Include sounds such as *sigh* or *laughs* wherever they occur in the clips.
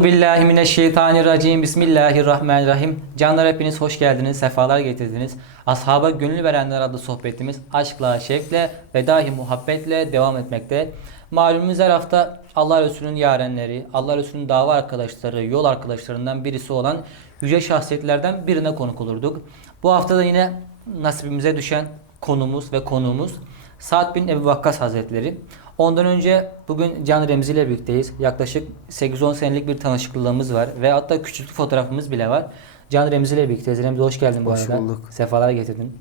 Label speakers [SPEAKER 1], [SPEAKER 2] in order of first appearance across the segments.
[SPEAKER 1] Euzu billahi mineşşeytanirracim. Bismillahirrahmanirrahim. Canlar hepiniz hoş geldiniz, sefalar getirdiniz. Ashaba Gönül Verenler adlı sohbetimiz aşkla, şevkle ve dahi muhabbetle devam etmekte. Malumunuz her hafta Allah Resulü'nün yarenleri, Allah Resulü'nün dava arkadaşları, yol arkadaşlarından birisi olan yüce şahsiyetlerden birine konuk olurduk. Bu hafta da yine nasibimize düşen konumuz ve konuğumuz Sa'd bin Ebu Vakkas Hazretleri. Ondan önce bugün Can Remzi ile birlikteyiz. Yaklaşık 8-10 senelik bir tanışıklığımız var ve hatta küçüklük fotoğrafımız bile var. Can Remzi ile birlikteyiz. Remzi hoş geldin bu
[SPEAKER 2] Hoş
[SPEAKER 1] arada.
[SPEAKER 2] bulduk.
[SPEAKER 1] Sefalar getirdin.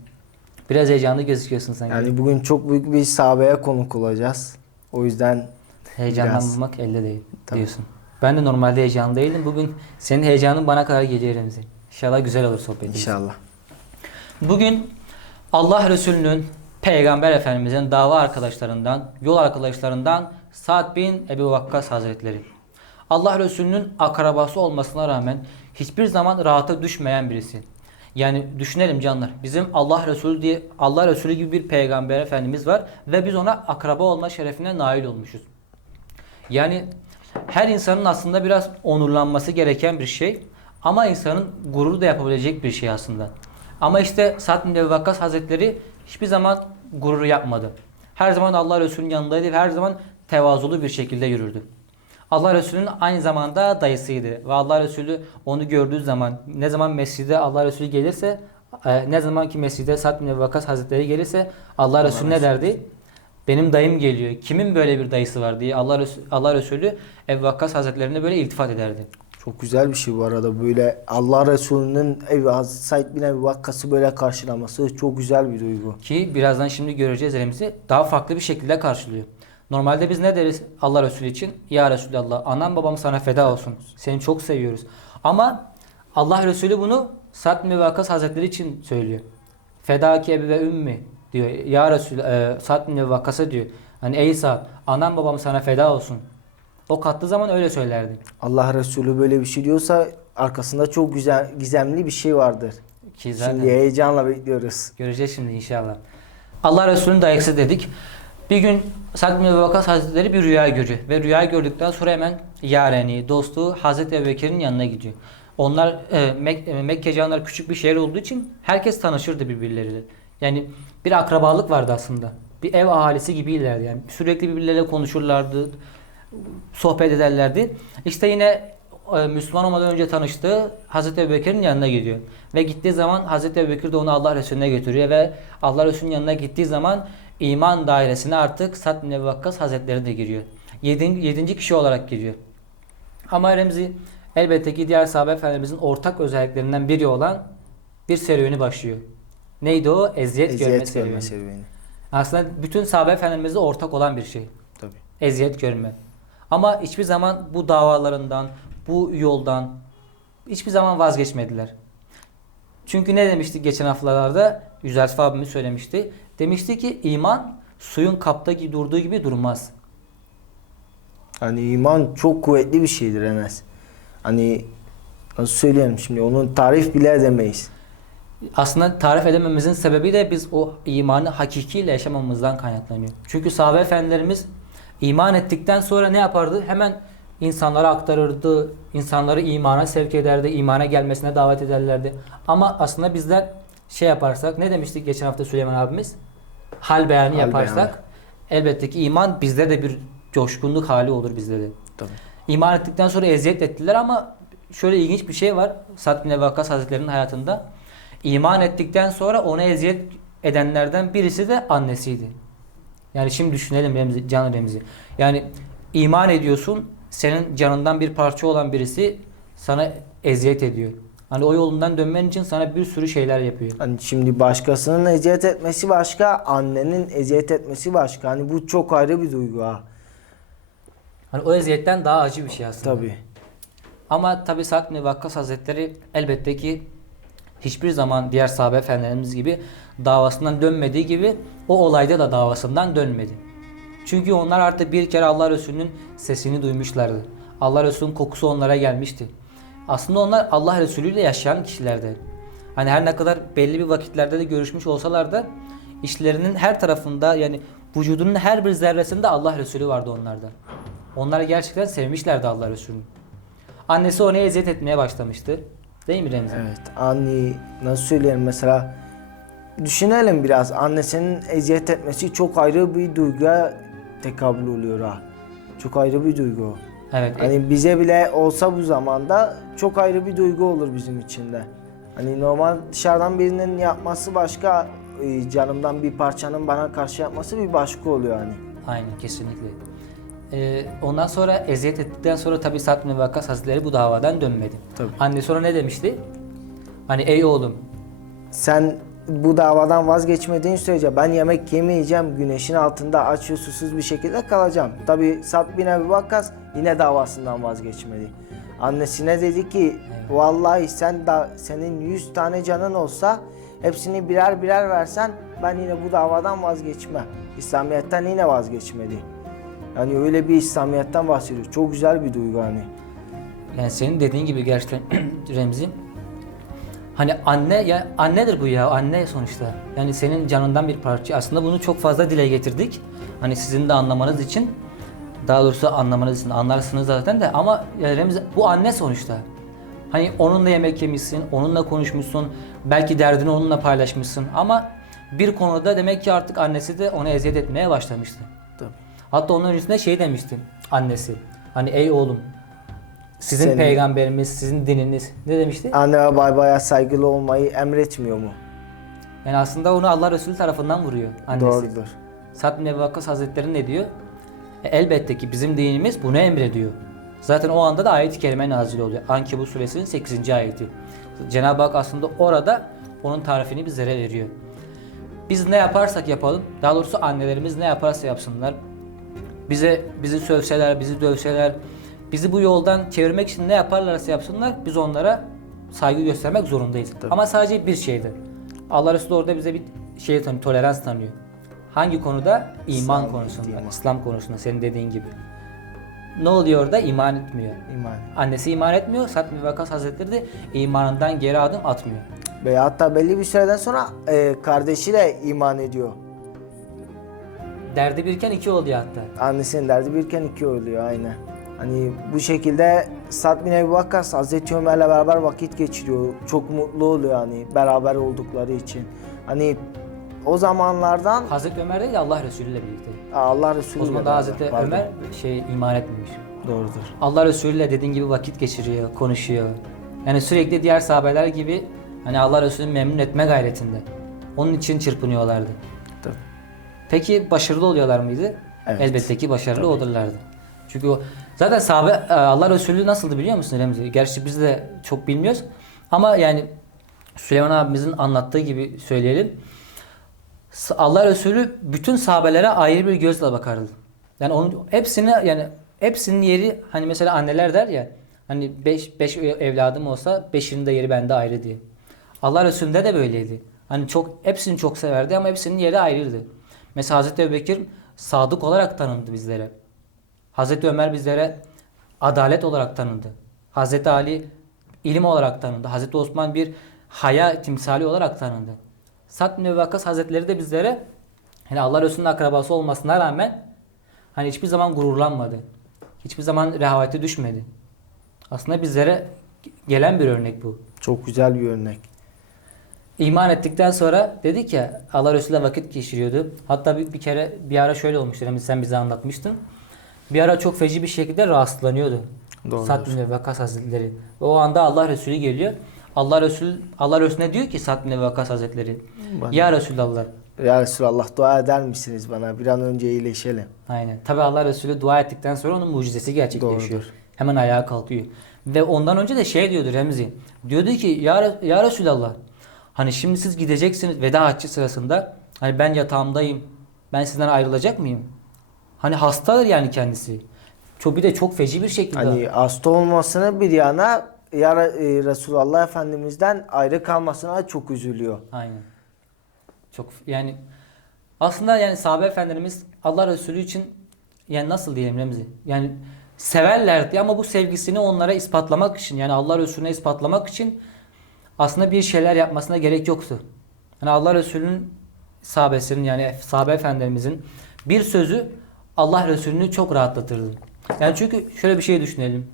[SPEAKER 1] Biraz heyecanlı gözüküyorsun sen.
[SPEAKER 2] Yani bugün çok büyük bir sahabeye konuk olacağız. O yüzden
[SPEAKER 1] Heyecanlanmamak elde değil
[SPEAKER 2] Tabii.
[SPEAKER 1] diyorsun. Ben de normalde heyecanlı değilim. Bugün senin heyecanın bana kadar geliyor Remzi. İnşallah güzel olur sohbetimiz.
[SPEAKER 2] inşallah.
[SPEAKER 1] Bugün Allah Resulü'nün Peygamber Efendimizin dava arkadaşlarından, yol arkadaşlarından Sa'd bin Ebu Vakkas Hazretleri. Allah Resulü'nün akrabası olmasına rağmen hiçbir zaman rahata düşmeyen birisi. Yani düşünelim canlar. Bizim Allah Resulü diye Allah Resulü gibi bir peygamber efendimiz var ve biz ona akraba olma şerefine nail olmuşuz. Yani her insanın aslında biraz onurlanması gereken bir şey ama insanın gurur da yapabilecek bir şey aslında. Ama işte Sa'd bin Ebu Vakkas Hazretleri hiçbir zaman gurur yapmadı. Her zaman Allah Resulü'nün yanındaydı ve her zaman tevazulu bir şekilde yürürdü. Allah Resulü'nün aynı zamanda dayısıydı ve Allah Resulü onu gördüğü zaman ne zaman mescide Allah Resulü gelirse e, ne zaman ki mescide Sa'd bin Ebu Vakkas Hazretleri gelirse Allah Resulü ne derdi? Benim dayım geliyor. Kimin böyle bir dayısı var diye Allah Resulü, Allah Resulü Ebu Vakkas Hazretlerine böyle iltifat ederdi.
[SPEAKER 2] Çok güzel bir şey bu arada. Böyle Allah Resulü'nün evi Said bin Ebi Vakkas'ı böyle karşılaması çok güzel bir duygu.
[SPEAKER 1] Ki birazdan şimdi göreceğiz elimizi daha farklı bir şekilde karşılıyor. Normalde biz ne deriz Allah Resulü için? Ya Resulallah anam babam sana feda olsun. Seni çok seviyoruz. Ama Allah Resulü bunu Sa'd bin Vakkas Hazretleri için söylüyor. Fedaki ebi ve ümmi diyor. Ya Resul e, Sa'd bin Vakkas'a diyor. Hani ey Sa'd anam babam sana feda olsun. O kattığı zaman öyle söylerdi.
[SPEAKER 2] Allah Resulü böyle bir şey diyorsa arkasında çok güzel gizemli bir şey vardır.
[SPEAKER 1] Ki zaten
[SPEAKER 2] Şimdi heyecanla bekliyoruz.
[SPEAKER 1] Göreceğiz şimdi inşallah. Allah Resulü'nün dayısı dedik. Bir gün Sa'd bin Ebu Vakkas Hazretleri bir rüya görüyor. Ve rüya gördükten sonra hemen yareni, dostu Hazreti Ebu Bekir'in yanına gidiyor. Onlar e, Mek e, Mekke canlar küçük bir şehir olduğu için herkes tanışırdı birbirleriyle. Yani bir akrabalık vardı aslında. Bir ev ahalisi gibiydilerdi yani. Sürekli birbirleriyle konuşurlardı, sohbet ederlerdi. İşte yine e, Müslüman olmadan önce tanıştığı Hazreti Ebubekir'in yanına gidiyor. Ve gittiği zaman Hazreti Ebubekir de onu Allah Resulüne götürüyor ve Allah Resulü'nün yanına gittiği zaman iman dairesine artık Sa'd bin Ebu Vakkas Hazretleri de giriyor. Yedinci, yedinci kişi olarak giriyor. Ama Remzi elbette ki diğer sahabe efendimizin ortak özelliklerinden biri olan bir serüveni başlıyor. Neydi o? Eziyet, görme
[SPEAKER 2] Eziyet
[SPEAKER 1] serüveni.
[SPEAKER 2] görme serüveni.
[SPEAKER 1] Aslında bütün sahabe efendimize ortak olan bir şey
[SPEAKER 2] Tabii.
[SPEAKER 1] eziyet görme. Ama hiçbir zaman bu davalarından, bu yoldan hiçbir zaman vazgeçmediler. Çünkü ne demiştik geçen haftalarda? Yüzersif abimiz söylemişti. Demişti ki iman suyun kapta gibi durduğu gibi durmaz.
[SPEAKER 2] Hani iman çok kuvvetli bir şeydir Enes. Hani nasıl söyleyeyim şimdi onun tarif bile edemeyiz.
[SPEAKER 1] Aslında tarif edememizin sebebi de biz o imanı hakikiyle yaşamamızdan kaynaklanıyor. Çünkü sahabe efendilerimiz iman ettikten sonra ne yapardı? Hemen insanlara aktarırdı, insanları imana sevk ederdi, imana gelmesine davet ederlerdi. Ama aslında bizler şey yaparsak, ne demiştik geçen hafta Süleyman abimiz? Hal beyanı
[SPEAKER 2] Hal
[SPEAKER 1] yaparsak
[SPEAKER 2] beyanı.
[SPEAKER 1] elbette ki iman bizde de bir coşkunluk hali olur bizde de.
[SPEAKER 2] Tabii.
[SPEAKER 1] İman ettikten sonra eziyet ettiler ama şöyle ilginç bir şey var. Sa'd bin Vakkas Hazretleri'nin hayatında. İman ettikten sonra ona eziyet edenlerden birisi de annesiydi. Yani şimdi düşünelim Remzi, Can Remzi. Yani iman ediyorsun, senin canından bir parça olan birisi sana eziyet ediyor. Hani o yolundan dönmen için sana bir sürü şeyler yapıyor.
[SPEAKER 2] Hani şimdi başkasının eziyet etmesi başka, annenin eziyet etmesi başka. Hani bu çok ayrı bir duygu ha.
[SPEAKER 1] Hani o eziyetten daha acı bir şey aslında.
[SPEAKER 2] Tabii.
[SPEAKER 1] Ama tabi Sa'd bin Vakkas Hazretleri elbette ki hiçbir zaman diğer sahabe efendilerimiz gibi davasından dönmediği gibi o olayda da davasından dönmedi. Çünkü onlar artık bir kere Allah Resulü'nün sesini duymuşlardı. Allah Resulü'nün kokusu onlara gelmişti. Aslında onlar Allah Resulü ile yaşayan kişilerdi. Hani her ne kadar belli bir vakitlerde de görüşmüş olsalar da işlerinin her tarafında yani vücudunun her bir zerresinde Allah Resulü vardı onlarda. Onlar gerçekten sevmişlerdi Allah Resulü'nü. Annesi ona eziyet etmeye başlamıştı. Değil mi Remzi?
[SPEAKER 2] Evet. Anne nasıl söyleyelim mesela düşünelim biraz. Annesinin eziyet etmesi çok ayrı bir duyguya tekabül oluyor ha. Çok ayrı bir duygu.
[SPEAKER 1] Evet.
[SPEAKER 2] Hani bize bile olsa bu zamanda çok ayrı bir duygu olur bizim için de. Hani normal dışarıdan birinin yapması başka, e, canımdan bir parçanın bana karşı yapması bir başka oluyor hani.
[SPEAKER 1] Aynen kesinlikle. Ee, ondan sonra eziyet ettikten sonra tabi Sa'd bin Vakkas Hazretleri bu davadan dönmedi.
[SPEAKER 2] Tabii.
[SPEAKER 1] Anne sonra ne demişti? Hani ey oğlum
[SPEAKER 2] Sen bu davadan vazgeçmediğin sürece ben yemek yemeyeceğim, güneşin altında aç ve susuz bir şekilde kalacağım. Tabi Sa'd bin Ebi Vakkas yine davasından vazgeçmedi. Annesine dedi ki vallahi sen da senin 100 tane canın olsa hepsini birer birer versen ben yine bu davadan vazgeçmem. İslamiyet'ten yine vazgeçmedi. Yani öyle bir İslamiyet'ten bahsediyor. Çok güzel bir duygu hani.
[SPEAKER 1] yani senin dediğin gibi gerçekten *clears throat* Remzi hani anne ya annedir bu ya anne sonuçta. Yani senin canından bir parça. Aslında bunu çok fazla dile getirdik. Hani sizin de anlamanız için daha doğrusu anlamanız için anlarsınız zaten de ama ya Remzi bu anne sonuçta. Hani onunla yemek yemişsin, onunla konuşmuşsun, belki derdini onunla paylaşmışsın ama bir konuda demek ki artık annesi de ona eziyet etmeye başlamıştı.
[SPEAKER 2] Tabii.
[SPEAKER 1] Hatta onun öncesinde şey demişti annesi. Hani ey oğlum sizin
[SPEAKER 2] Senin-
[SPEAKER 1] peygamberimiz, sizin dininiz ne demişti?
[SPEAKER 2] Anne ve babaya saygılı olmayı emretmiyor mu?
[SPEAKER 1] Yani aslında onu Allah Resulü tarafından vuruyor annesi.
[SPEAKER 2] Doğrudur.
[SPEAKER 1] Sa'd bin Ebi Vakkas Hazretleri ne diyor? E, elbette ki bizim dinimiz bunu emrediyor. Zaten o anda da ayet-i kerime nazil oluyor. Ankebut suresinin 8. ayeti. Cenab-ı Hak aslında orada onun tarifini bizlere veriyor. Biz ne yaparsak yapalım, daha doğrusu annelerimiz ne yaparsa yapsınlar. Bize bizi sövseler, bizi dövseler, bizi bu yoldan çevirmek için ne yaparlarsa yapsınlar, biz onlara saygı göstermek zorundayız. Ama sadece bir şeyde. Allah Resulü orada bize bir şey tanıyor, tolerans tanıyor. Hangi konuda? İman
[SPEAKER 2] İslam,
[SPEAKER 1] konusunda,
[SPEAKER 2] iman.
[SPEAKER 1] İslam konusunda senin dediğin gibi. Ne oluyor orada? İman etmiyor.
[SPEAKER 2] İman.
[SPEAKER 1] Annesi iman etmiyor, Sa'd bin Vakkas Hazretleri de imanından geri adım atmıyor.
[SPEAKER 2] Ve hatta belli bir süreden sonra e, kardeşiyle iman ediyor.
[SPEAKER 1] Derdi birken iki oluyor hatta.
[SPEAKER 2] Annesinin derdi birken iki oluyor aynı. Hani bu şekilde Sa'd bin Ebi Vakkas Hazreti Ömer'le beraber vakit geçiriyor. Çok mutlu oluyor hani beraber oldukları için. Hani o zamanlardan
[SPEAKER 1] Hazreti Ömer değil de Allah Resulü ile birlikte.
[SPEAKER 2] Allah Resulü
[SPEAKER 1] O zaman da Hazreti Ömer şey iman etmemiş.
[SPEAKER 2] doğrudur.
[SPEAKER 1] Allah Resulü ile dediğin gibi vakit geçiriyor, konuşuyor. Yani sürekli diğer sahabeler gibi hani Allah Resulü'nü memnun etme gayretinde. Onun için çırpınıyorlardı.
[SPEAKER 2] Tabii.
[SPEAKER 1] Peki başarılı oluyorlar mıydı?
[SPEAKER 2] Evet.
[SPEAKER 1] Elbette ki başarılı olurlardı. Çünkü o zaten sahabe e, Allah Resulü nasıldı biliyor musun Remzi? Gerçi biz de çok bilmiyoruz. Ama yani Süleyman abimizin anlattığı gibi söyleyelim. Allah Resulü bütün sahabelere ayrı bir gözle bakardı. Yani onun hepsini yani hepsinin yeri hani mesela anneler der ya hani 5 5 evladım olsa 5'inin de yeri bende ayrı diye. Allah Resulü'nde de böyleydi. Hani çok hepsini çok severdi ama hepsinin yeri ayrıydı. Mesela Hazreti Ebubekir sadık olarak tanındı bizlere. Hazreti Ömer bizlere adalet olarak tanındı. Hazreti Ali ilim olarak tanındı. Hazreti Osman bir haya timsali olarak tanındı. Sa'd bin Vakkas Hazretleri de bizlere hani Allah Resulü'nün akrabası olmasına rağmen hani hiçbir zaman gururlanmadı. Hiçbir zaman rehavete düşmedi. Aslında bizlere gelen bir örnek bu.
[SPEAKER 2] Çok güzel bir örnek.
[SPEAKER 1] İman ettikten sonra dedik ya Allah Resulü'yle vakit geçiriyordu. Hatta bir, bir kere bir ara şöyle olmuştu. Remzi sen bize anlatmıştın. Bir ara çok feci bir şekilde rahatsızlanıyordu.
[SPEAKER 2] Doğrudur.
[SPEAKER 1] Sa'd bin Vakkas Hazretleri. Ve o anda Allah Resulü geliyor. Allah Resulü Allah Resulüne diyor ki Sa'd bin Vakkas Hazretleri.
[SPEAKER 2] Bana-
[SPEAKER 1] Ya Resulallah.
[SPEAKER 2] Ya Resulallah dua eder misiniz bana? Bir an önce iyileşelim.
[SPEAKER 1] Aynen. Tabi Allah Resulü dua ettikten sonra onun mucizesi gerçekleşiyor.
[SPEAKER 2] Doğrudur.
[SPEAKER 1] Hemen ayağa kalkıyor. Ve ondan önce de şey diyordu Remzi. Diyordu ki ya, ya Resulallah. Hani şimdi siz gideceksiniz veda haccı sırasında. Hani ben yatağımdayım. Ben sizden ayrılacak mıyım? Hani hastadır yani kendisi. Çok bir de çok feci bir şekilde.
[SPEAKER 2] Hani hasta olmasını bir yana ya e, Resulullah Efendimiz'den ayrı kalmasına çok üzülüyor.
[SPEAKER 1] Aynen. Çok yani aslında yani sahabe efendilerimiz Allah Resulü için yani nasıl diyelim Remzi? Yani severlerdi ama bu sevgisini onlara ispatlamak için yani Allah Resulüne ispatlamak için aslında bir şeyler yapmasına gerek yoktu. Yani Allah Resulü'nün sahabesinin yani sahabe efendilerimizin bir sözü Allah Resulü'nü çok rahatlatırdı. Yani çünkü şöyle bir şey düşünelim.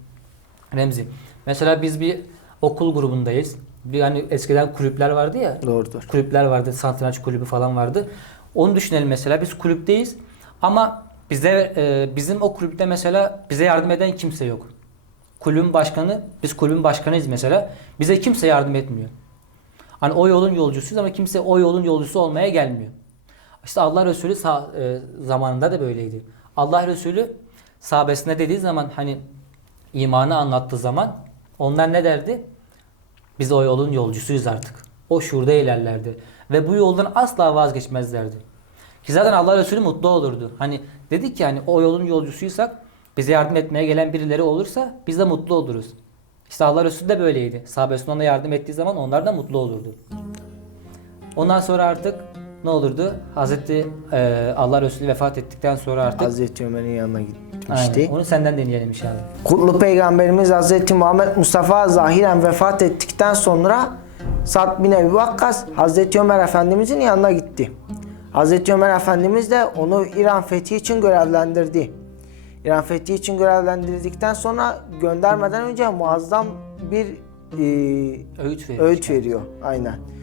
[SPEAKER 1] Remzi. Mesela biz bir okul grubundayız. Bir hani eskiden kulüpler vardı ya.
[SPEAKER 2] Doğrudur.
[SPEAKER 1] Kulüpler vardı. Satranç kulübü falan vardı. Onu düşünelim mesela biz kulüpteyiz ama bize e, bizim o kulüpte mesela bize yardım eden kimse yok. Kulübün başkanı, biz kulübün başkanıyız mesela. Bize kimse yardım etmiyor. Hani o yolun yolcusuyuz ama kimse o yolun yolcusu olmaya gelmiyor. İşte Allah Resulü sa- e, zamanında da böyleydi. Allah Resulü sahabesine dediği zaman hani imanı anlattığı zaman onlar ne derdi? Biz o yolun yolcusuyuz artık. O şurada ilerlerdi. Ve bu yoldan asla vazgeçmezlerdi. Ki zaten Allah Resulü mutlu olurdu. Hani dedik ki hani o yolun yolcusuysak bize yardım etmeye gelen birileri olursa biz de mutlu oluruz. İşte Allah Resulü de böyleydi. Sahabesinin ona yardım ettiği zaman onlar da mutlu olurdu. Ondan sonra artık ne olurdu? Hazreti e, Allah Resulü vefat ettikten sonra artık
[SPEAKER 2] Hazreti Ömer'in yanına gitmişti.
[SPEAKER 1] Aynen. Onu senden deneyelim inşallah.
[SPEAKER 2] Kutlu Peygamberimiz Hazreti Muhammed Mustafa zahiren vefat ettikten sonra Sa'd bin Ebi Vakkas Hazreti Ömer Efendimizin yanına gitti. Hazreti Ömer Efendimiz de onu İran fethi için görevlendirdi. İran fethi için görevlendirdikten sonra göndermeden önce muazzam bir e,
[SPEAKER 1] Öğüt veriyor.
[SPEAKER 2] öğüt veriyor. Aynen.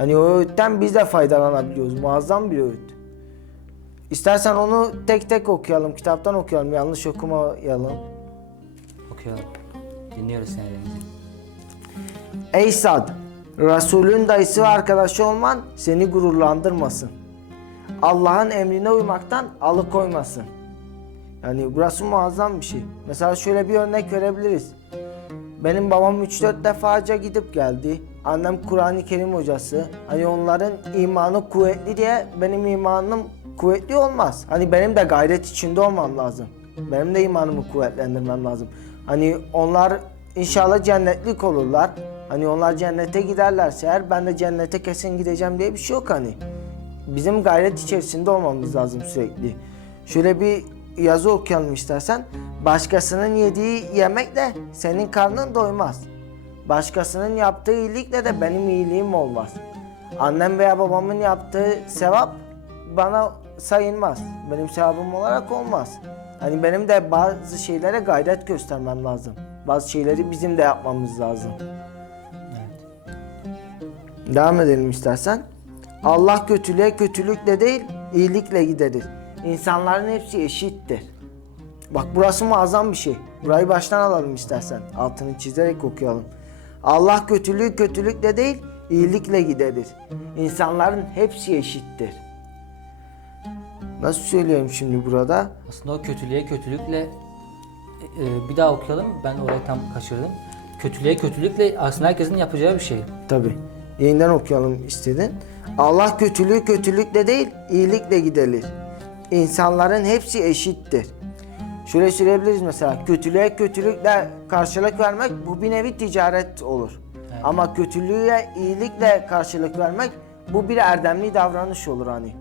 [SPEAKER 2] Hani o öğütten biz de faydalanabiliyoruz. Muazzam bir öğüt. İstersen onu tek tek okuyalım, kitaptan okuyalım, yanlış okumayalım.
[SPEAKER 1] Okuyalım. Dinliyoruz seni.
[SPEAKER 2] Ey Sad, Resulün dayısı ve arkadaşı olman seni gururlandırmasın. Allah'ın emrine uymaktan alıkoymasın. Yani burası muazzam bir şey. Mesela şöyle bir örnek verebiliriz. Benim babam 3-4 defa hacca gidip geldi. Annem Kur'an-ı Kerim hocası. Hani onların imanı kuvvetli diye benim imanım kuvvetli olmaz. Hani benim de gayret içinde olmam lazım. Benim de imanımı kuvvetlendirmem lazım. Hani onlar inşallah cennetlik olurlar. Hani onlar cennete giderlerse eğer ben de cennete kesin gideceğim diye bir şey yok hani. Bizim gayret içerisinde olmamız lazım sürekli. Şöyle bir yazı okuyalım istersen. Başkasının yediği yemekle senin karnın doymaz. Başkasının yaptığı iyilikle de benim iyiliğim olmaz. Annem veya babamın yaptığı sevap bana sayılmaz. Benim sevabım olarak olmaz. Hani benim de bazı şeylere gayret göstermem lazım. Bazı şeyleri bizim de yapmamız lazım. Devam edelim istersen. Allah kötülüğe kötülükle değil, iyilikle giderir. İnsanların hepsi eşittir. Bak burası muazzam bir şey. Burayı baştan alalım istersen. Altını çizerek okuyalım. Allah kötülüğü kötülükle değil, iyilikle giderir. İnsanların hepsi eşittir. Nasıl söylüyorum şimdi burada?
[SPEAKER 1] Aslında o kötülüğe kötülükle e, bir daha okuyalım. Ben orayı tam kaçırdım. Kötülüğe kötülükle aslında herkesin yapacağı bir şey.
[SPEAKER 2] Tabi. Yeniden okuyalım istedin. Allah kötülüğü kötülükle değil, iyilikle giderir. İnsanların hepsi eşittir. Şöyle söyleyebiliriz mesela. Kötülüğe kötülükle karşılık vermek bu bir nevi ticaret olur. Ama kötülüğe iyilikle karşılık vermek bu bir erdemli davranış olur hani.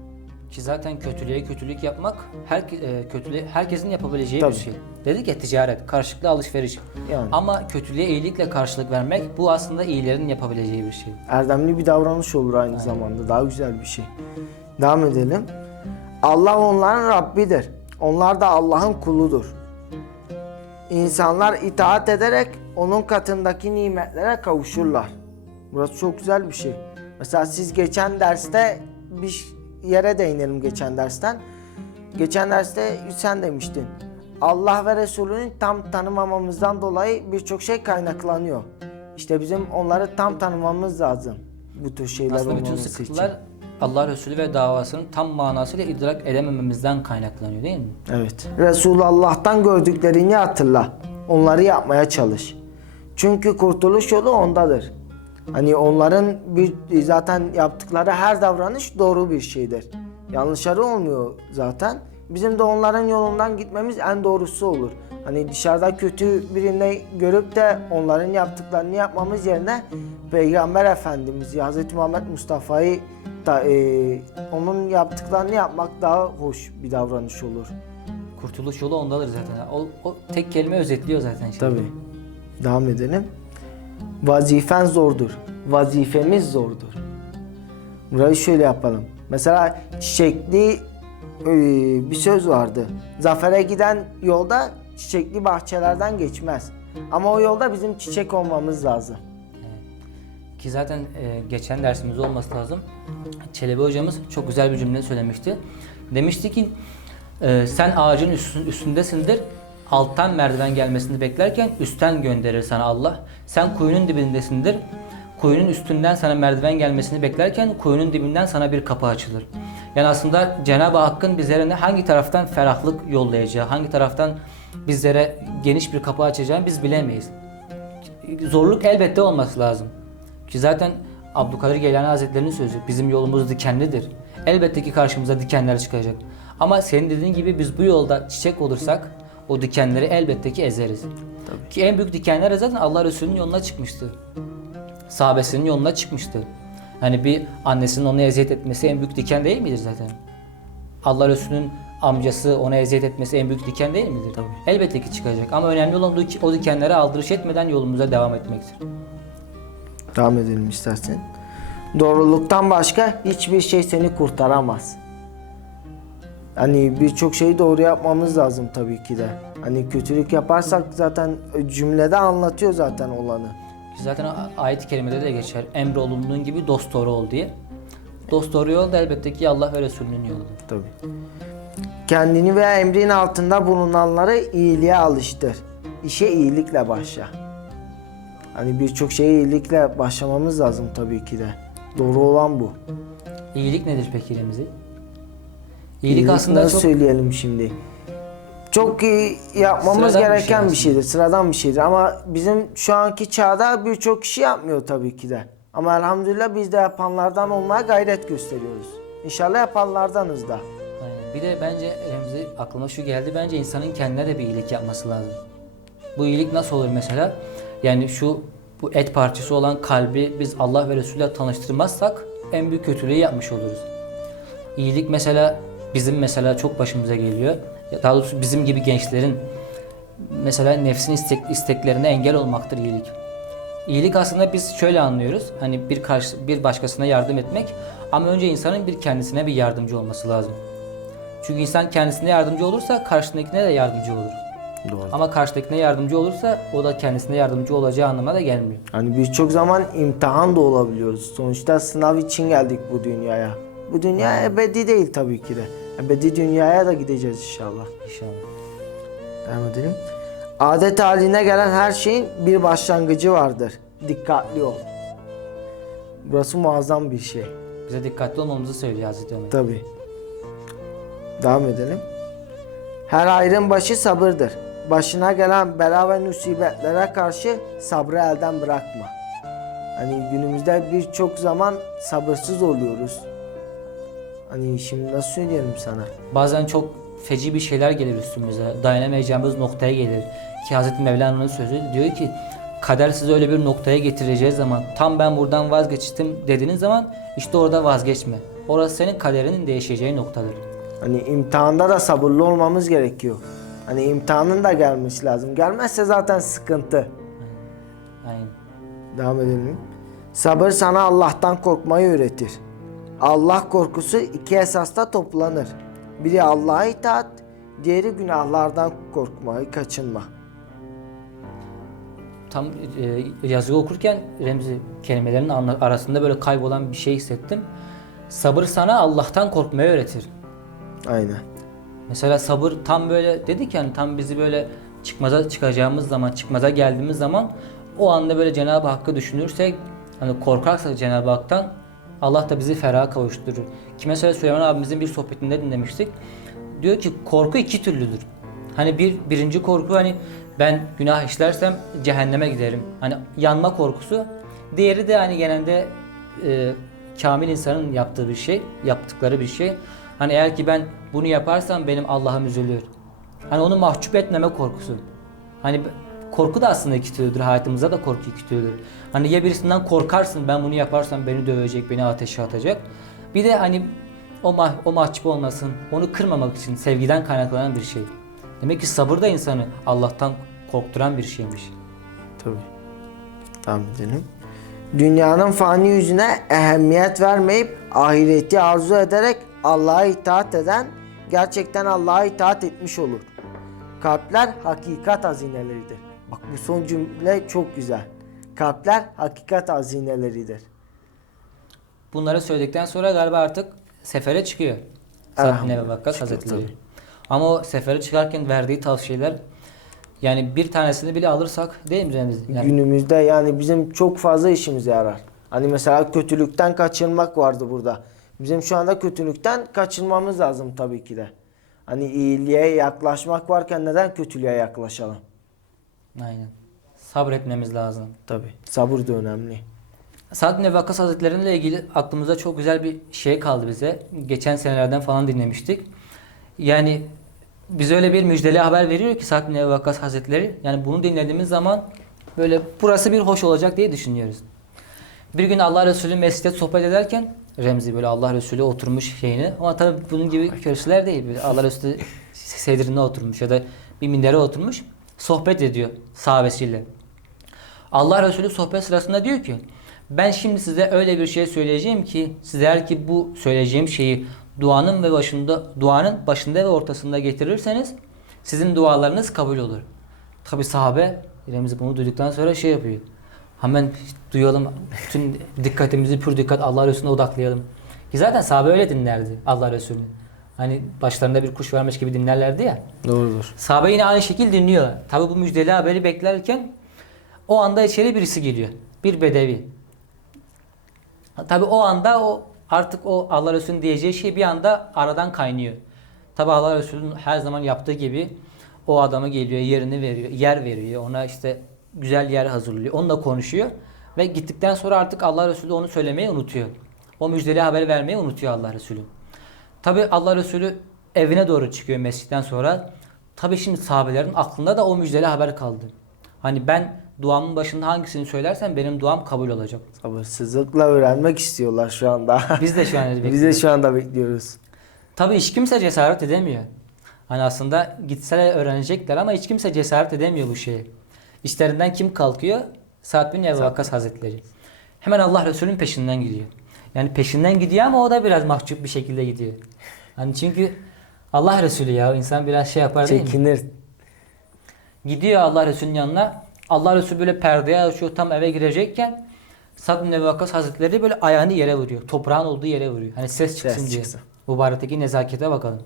[SPEAKER 1] Ki zaten kötülüğe kötülük yapmak her, e, kötülüğe, herkesin yapabileceği
[SPEAKER 2] Tabii.
[SPEAKER 1] bir şey. Dedik ya ticaret, karşılıklı alışveriş.
[SPEAKER 2] Yani.
[SPEAKER 1] Ama kötülüğe iyilikle karşılık vermek bu aslında iyilerin yapabileceği bir şey.
[SPEAKER 2] Erdemli bir davranış olur aynı zamanda. Daha güzel bir şey. Devam edelim. Allah onların Rabbidir. Onlar da Allah'ın kuludur. İnsanlar itaat ederek onun katındaki nimetlere kavuşurlar. Burası çok güzel bir şey. Mesela siz geçen derste bir yere değinelim geçen dersten. Geçen derste sen demiştin. Allah ve Resulünün tam tanımamamızdan dolayı birçok şey kaynaklanıyor. İşte bizim onları tam tanımamız lazım. Bu tür şeyler
[SPEAKER 1] Aslında bütün sıkıntılar
[SPEAKER 2] için.
[SPEAKER 1] Allah Resulü ve davasının tam manasıyla idrak edemememizden kaynaklanıyor değil mi?
[SPEAKER 2] Evet. Resulullah'tan gördüklerini hatırla. Onları yapmaya çalış. Çünkü kurtuluş yolu ondadır. Hani onların bir zaten yaptıkları her davranış doğru bir şeydir. Yanlışları olmuyor zaten. Bizim de onların yolundan gitmemiz en doğrusu olur. Hani dışarıda kötü birini görüp de onların yaptıklarını yapmamız yerine Peygamber Efendimiz'i, Hz. Muhammed Mustafa'yı da e, onun yaptıklarını yapmak daha hoş bir davranış olur.
[SPEAKER 1] Kurtuluş yolu ondadır zaten. O, o tek kelime özetliyor zaten. şimdi.
[SPEAKER 2] Tabi. Devam edelim. Vazifen zordur. Vazifemiz zordur. Burayı şöyle yapalım. Mesela çiçekli e, bir söz vardı. Zafere giden yolda çiçekli bahçelerden geçmez. Ama o yolda bizim çiçek olmamız lazım.
[SPEAKER 1] Ki zaten e, geçen dersimizde olması lazım. Çelebi hocamız çok güzel bir cümle söylemişti. Demişti ki e, sen ağacın üstün- üstündesindir. Alttan merdiven gelmesini beklerken üstten gönderir sana Allah. Sen kuyunun dibindesindir. Kuyunun üstünden sana merdiven gelmesini beklerken kuyunun dibinden sana bir kapı açılır. Yani aslında Cenab-ı Hakk'ın bizlere hangi taraftan ferahlık yollayacağı, hangi taraftan bizlere geniş bir kapı açacağını biz bilemeyiz zorluk elbette olması lazım. Ki zaten Abdülkadir Geylani Hazretleri'nin sözü bizim yolumuz dikenlidir. Elbette ki karşımıza dikenler çıkacak. Ama senin dediğin gibi biz bu yolda çiçek olursak o dikenleri elbette ki ezeriz. Ki en büyük dikenler zaten Allah Resulü'nün yoluna çıkmıştı. Sahabesinin yoluna çıkmıştı. Hani bir annesinin ona eziyet etmesi en büyük diken değil midir zaten? Allah Resulü'nün amcası ona eziyet etmesi en büyük diken değil midir? Tabii. Elbette ki çıkacak ama önemli olan o dikenlere aldırış etmeden yolumuza devam etmektir.
[SPEAKER 2] Devam edelim istersen. Doğruluktan başka hiçbir şey seni kurtaramaz. Hani birçok şeyi doğru yapmamız lazım tabii ki de. Hani kötülük yaparsak zaten cümlede anlatıyor zaten olanı.
[SPEAKER 1] Zaten ayet-i kerimede de geçer. Emrolunduğun gibi dost doğru ol diye. Dost doğru yol da elbette ki Allah ve Resulünün yoludur.
[SPEAKER 2] Tabii. Kendini veya emrin altında bulunanları iyiliğe alıştır. İşe iyilikle başla. Hani birçok şeye iyilikle başlamamız lazım tabii ki de. Doğru olan bu.
[SPEAKER 1] İyilik nedir peki Remzi? İyilik,
[SPEAKER 2] İyilik
[SPEAKER 1] aslında
[SPEAKER 2] nasıl
[SPEAKER 1] çok
[SPEAKER 2] söyleyelim şimdi? Çok iyi yapmamız
[SPEAKER 1] Sıradan bir
[SPEAKER 2] gereken
[SPEAKER 1] şey
[SPEAKER 2] bir, şeydir. Sıradan bir şeydir. Ama bizim şu anki çağda birçok kişi yapmıyor tabii ki de. Ama elhamdülillah biz de yapanlardan olmaya gayret gösteriyoruz. İnşallah yapanlardanız da.
[SPEAKER 1] Aynen. Bir de bence Remzi aklıma şu geldi. Bence insanın kendine de bir iyilik yapması lazım. Bu iyilik nasıl olur mesela? Yani şu bu et parçası olan kalbi biz Allah ve Resulü'yle tanıştırmazsak en büyük kötülüğü yapmış oluruz. İyilik mesela bizim mesela çok başımıza geliyor. Daha doğrusu bizim gibi gençlerin mesela nefsin istek, isteklerine engel olmaktır iyilik. İyilik aslında biz şöyle anlıyoruz. Hani bir karşı, bir başkasına yardım etmek ama önce insanın bir kendisine bir yardımcı olması lazım. Çünkü insan kendisine yardımcı olursa karşındakine de yardımcı olur.
[SPEAKER 2] Doğru.
[SPEAKER 1] Ama karşıdakine yardımcı olursa o da kendisine yardımcı olacağı anlamına da gelmiyor.
[SPEAKER 2] Hani birçok zaman imtihan da olabiliyoruz. Sonuçta sınav için geldik bu dünyaya. Bu dünya ebedi değil tabii ki de. Ebedi dünyaya da gideceğiz inşallah.
[SPEAKER 1] İnşallah.
[SPEAKER 2] Devam edelim. Adet haline gelen her şeyin bir başlangıcı vardır. Dikkatli ol. Burası muazzam bir şey.
[SPEAKER 1] Bize dikkatli olmamızı söylüyor Hazreti Ömer.
[SPEAKER 2] Tabii. Devam edelim. Her hayrın başı sabırdır. Başına gelen bela ve musibetlere karşı sabrı elden bırakma. Hani günümüzde birçok zaman sabırsız oluyoruz. Hani şimdi nasıl söyleyelim sana?
[SPEAKER 1] Bazen çok feci bir şeyler gelir üstümüze. Dayanamayacağımız noktaya gelir. Ki Hazreti Mevlana'nın sözü diyor ki kader sizi öyle bir noktaya getireceği zaman tam ben buradan vazgeçtim dediğiniz zaman işte orada vazgeçme. Orası senin kaderinin değişeceği noktadır.
[SPEAKER 2] Hani imtihanda da sabırlı olmamız gerekiyor. Hani imtihanın da gelmesi lazım. Gelmezse zaten sıkıntı.
[SPEAKER 1] Aynen.
[SPEAKER 2] Devam edelim. Sabır sana Allah'tan korkmayı öğretir. Allah korkusu iki esasta toplanır. Biri Allah'a itaat, diğeri günahlardan korkmayı kaçınma.
[SPEAKER 1] Tam e, yazıyı okurken Remzi kelimelerin arasında böyle kaybolan bir şey hissettim. Sabır sana Allah'tan korkmayı öğretir.
[SPEAKER 2] Aynen.
[SPEAKER 1] Mesela sabır tam böyle dedik yani tam bizi böyle çıkmaza çıkacağımız zaman, çıkmaza geldiğimiz zaman o anda böyle Cenab-ı Hakk'ı düşünürsek hani korkarsak Cenab-ı Hak'tan Allah da bizi feraha kavuşturur. Ki mesela Süleyman abimizin bir sohbetinde dinlemiştik. Diyor ki korku iki türlüdür. Hani bir birinci korku hani ben günah işlersem cehenneme giderim. Hani yanma korkusu. Diğeri de hani genelde e, kamil insanın yaptığı bir şey, yaptıkları bir şey. Hani eğer ki ben bunu yaparsam benim Allah'ım üzülür. Hani onu mahcup etmeme korkusu. Hani korku da aslında iki türlüdür. Hayatımızda da korku iki. Hani ya birisinden korkarsın ben bunu yaparsam beni dövecek, beni ateşe atacak. Bir de hani o, mah o mahcup olmasın, onu kırmamak için sevgiden kaynaklanan bir şey. Demek ki sabır da insanı Allah'tan korkturan bir şeymiş.
[SPEAKER 2] Tabii. Devam edelim. Dünyanın fani yüzüne ehemmiyet vermeyip ahireti arzu ederek Allah'a itaat eden gerçekten Allah'a itaat etmiş olur. Kalpler hakikat hazineleridir. Bak bu son cümle çok güzel. Kalpler hakikat hazineleridir.
[SPEAKER 1] Bunları söyledikten sonra galiba artık sefere çıkıyor. Sa'd bin Ebi Vakkas Hazretleri.
[SPEAKER 2] tabii.
[SPEAKER 1] Ama o sefere çıkarken verdiği tavsiyeler yani bir tanesini bile alırsak değil mi? Yani
[SPEAKER 2] Günümüzde yani bizim çok fazla işimize yarar. Hani mesela kötülükten kaçınmak vardı burada. Bizim şu anda kötülükten kaçınmamız lazım tabii ki de. Hani iyiliğe yaklaşmak varken neden kötülüğe yaklaşalım?
[SPEAKER 1] aynen. Sabretmemiz lazım.
[SPEAKER 2] Tabii. Sabır da önemli.
[SPEAKER 1] Sa'd bin Vakkas Hazretleri'yle ilgili aklımızda çok güzel bir şey kaldı bize. Geçen senelerden falan dinlemiştik. Yani bize öyle bir müjdeli haber veriyor ki Sa'd bin Vakkas Hazretleri. Yani bunu dinlediğimiz zaman böyle burası bir hoş olacak diye düşünüyoruz. Bir gün Allah Resulü mescitte sohbet ederken Remzi böyle Allah Resulü oturmuş şeyini ama tabii bunun gibi kürsüler değil. Böyle Allah Resulü sedrine oturmuş ya da bir mindere oturmuş sohbet ediyor sahabesiyle. Allah Resulü sohbet sırasında diyor ki ben şimdi size öyle bir şey söyleyeceğim ki siz eğer ki bu söyleyeceğim şeyi duanın ve başında duanın başında ve ortasında getirirseniz sizin dualarınız kabul olur. Tabi sahabe Remzi bunu duyduktan sonra şey yapıyor. Hemen duyalım bütün dikkatimizi pür dikkat Allah Resulüne odaklayalım. Ki zaten sahabe öyle dinlerdi Allah Resulü'nü. Hani başlarında bir kuş varmış gibi dinlerlerdi ya.
[SPEAKER 2] Doğrudur.
[SPEAKER 1] Sahabe yine aynı şekilde dinliyorlar. Tabi bu müjdeli haberi beklerken o anda içeri birisi geliyor. Bir bedevi. Tabi o anda o artık o Allah Resulü'nün diyeceği şey bir anda aradan kaynıyor. Tabi Allah Resulü'nün her zaman yaptığı gibi o adama geliyor, yerini veriyor, yer veriyor. Ona işte güzel yer hazırlıyor. Onunla konuşuyor ve gittikten sonra artık Allah Resulü onu söylemeyi unutuyor. O müjdeli haberi vermeyi unutuyor Allah Resulü. Tabi Allah Resulü evine doğru çıkıyor mescitten sonra. Tabi şimdi sahabelerin aklında da o müjdeli haber kaldı. Hani ben duamın başında hangisini söylersem benim duam kabul olacak.
[SPEAKER 2] Sabırsızlıkla öğrenmek istiyorlar şu anda. *laughs*
[SPEAKER 1] Biz de şu an öyle
[SPEAKER 2] Biz de
[SPEAKER 1] bekliyoruz.
[SPEAKER 2] şu anda bekliyoruz.
[SPEAKER 1] Tabi hiç kimse cesaret edemiyor. Hani aslında gitseler öğrenecekler ama hiç kimse cesaret edemiyor bu şeye. İşlerinden kim kalkıyor? Sa'd bin Ebu Vakkas Hazretleri. Hemen Allah Resulü'nün peşinden gidiyor. Yani peşinden gidiyor ama o da biraz mahcup bir şekilde gidiyor. Hani çünkü Allah Resulü ya insan biraz şey yapar değil mi?
[SPEAKER 2] Çekinir.
[SPEAKER 1] Gidiyor Allah Resulü'nün yanına. Allah Resulü böyle perdeye açıyor tam eve girecekken Sa'd bin Ebu Vakkas Hazretleri böyle ayağını yere vuruyor. Toprağın olduğu yere vuruyor. Hani ses çıksın
[SPEAKER 2] Ses
[SPEAKER 1] diye.
[SPEAKER 2] çıksın.
[SPEAKER 1] Mübarekteki nezakete bakalım.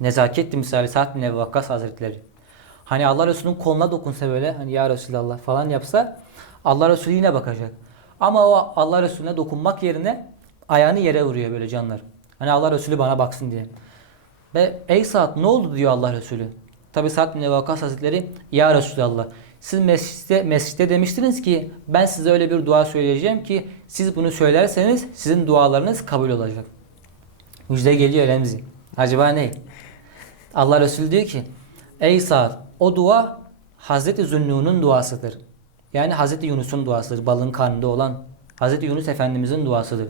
[SPEAKER 1] Nezaketti misali Sa'd bin Ebu Vakkas Hazretleri. Hani Allah Resulü'nün koluna dokunsa böyle hani ya Resulallah falan yapsa Allah Resulü yine bakacak. Ama o Allah Resulüne dokunmak yerine ayağını yere vuruyor böyle canlar. Hani Allah Resulü bana baksın diye. Ve ey Sa'd ne oldu diyor Allah Resulü. Tabi Sa'd bin Ebu Vakkas Hazretleri ya Resulallah siz mescitte, mescitte demiştiniz ki ben size öyle bir dua söyleyeceğim ki siz bunu söylerseniz sizin dualarınız kabul olacak. Müjde geliyor Remzi. Acaba ne? Allah Resulü diyor ki Ey Sa'd o dua Hazreti Zünnun'un duasıdır. Yani Hazreti Yunus'un duasıdır. Balın karnında olan Hazreti Yunus Efendimizin duasıdır.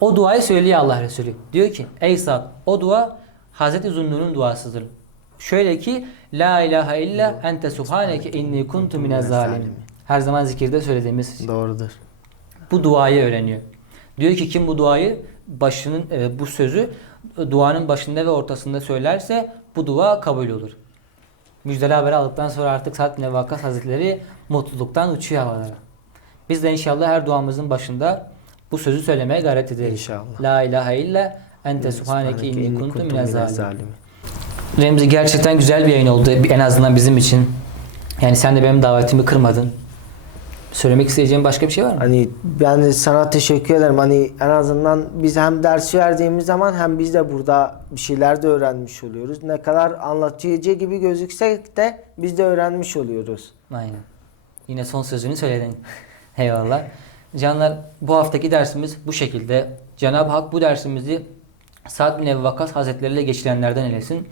[SPEAKER 1] O duayı söylüyor Allah Resulü. Diyor ki ey Sa'd o dua Hazreti Zünnun'un duasıdır. Şöyle ki La ilahe illa ente subhaneke inni kuntu minez zalimin. Her zaman zikirde söylediğimiz
[SPEAKER 2] Doğrudur.
[SPEAKER 1] bu duayı öğreniyor. Diyor ki kim bu duayı başının e, bu sözü duanın başında ve ortasında söylerse bu dua kabul olur. Müjdeli haberi aldıktan sonra artık Sa'd bin Ebu Vakkas Hazretleri mutluluktan uçuyor havalara. Biz de inşallah her duamızın başında bu sözü söylemeye gayret ederiz.
[SPEAKER 2] İnşallah.
[SPEAKER 1] La ilahe illa ente subhaneke inni kuntu minez zalimin.
[SPEAKER 2] zalimin.
[SPEAKER 1] Remzi gerçekten güzel bir yayın oldu en azından bizim için. Yani sen de benim davetimi kırmadın. Söylemek isteyeceğin başka bir şey var mı?
[SPEAKER 2] Hani ben sana teşekkür ederim. Hani en azından biz hem ders verdiğimiz zaman hem biz de burada bir şeyler de öğrenmiş oluyoruz. Ne kadar anlatıcı gibi gözüksek de biz de öğrenmiş oluyoruz.
[SPEAKER 1] Aynen. Yine son sözünü söyledin. *laughs* Eyvallah. Canlar bu haftaki dersimiz bu şekilde. Cenab-ı Hak bu dersimizi Sa'd bin Ebu Vakkas Hazretleriyle geçirenlerden eylesin.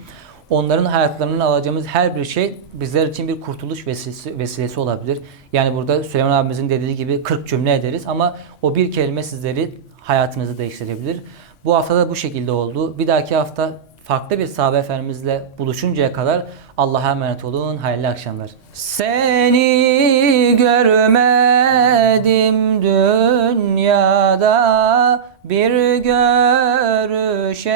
[SPEAKER 1] Onların hayatlarından alacağımız her bir şey bizler için bir kurtuluş vesilesi, vesilesi olabilir. Yani burada Süleyman abimizin dediği gibi 40 cümle ederiz ama o bir kelime sizleri hayatınızı değiştirebilir. Bu hafta da bu şekilde oldu. Bir dahaki hafta farklı bir sahabe efendimizle buluşuncaya kadar Allah'a emanet olun. Hayırlı akşamlar. Seni görmedim dünyada bir görüşe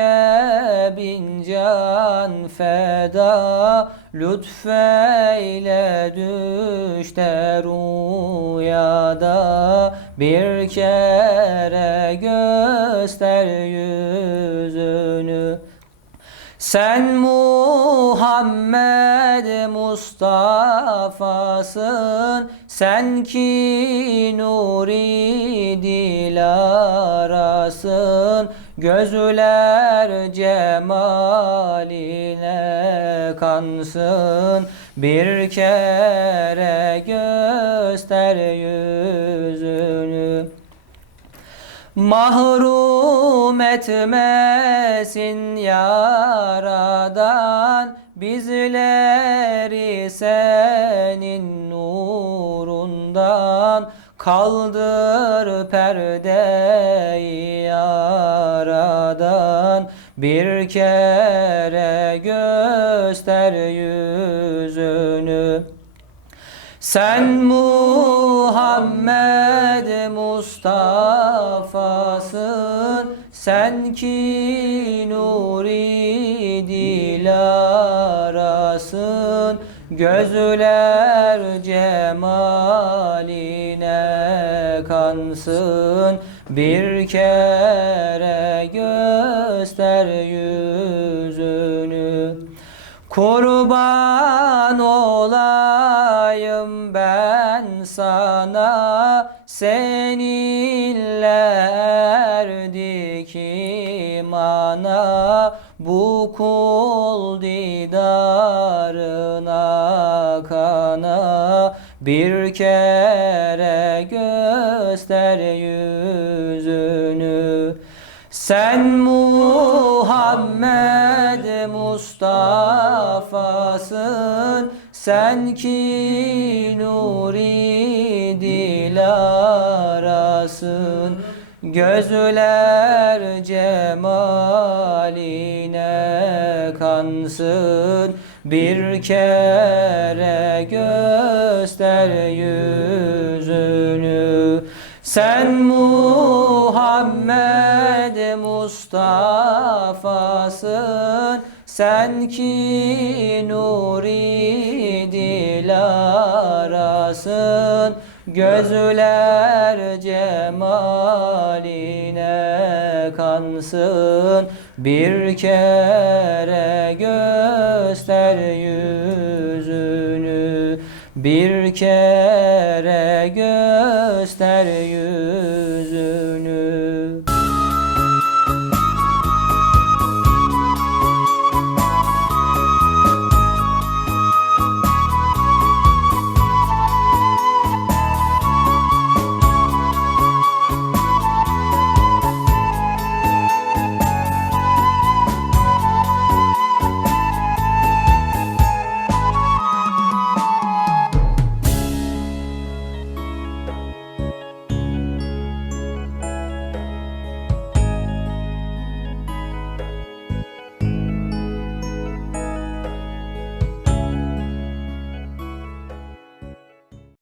[SPEAKER 1] bin can feda Lütfeyle düşte rüyada Bir kere göster yüzünü sen Muhammed Mustafa'sın Sen ki nuri dilarasın. Gözler cemaline kansın Bir kere göster yüzünü Mahrum etmesin yaradan bizleri senin nurundan kaldır perdeyi yaradan. Bir kere göster yüzünü. Sen Muhammed Mustafa'sın. Sen ki nuri dilarasın. Gözler cemaline kansın. Bir kere göster yüzünü. Kurban sana Seninle erdik imana Bu kul didarına kana. Bir kere göster yüzünü. Sen Muhammed Mustafa'sın Sen ki nuri dilarasın Gözler cemaline kansın. Bir kere göster yüzünü. Sen Muhammed Mustafa'sın. Sen ki nuri dilarasın Gözler cemaline kansın. Bir kere göster yüzünü. Bir kere göster yüzünü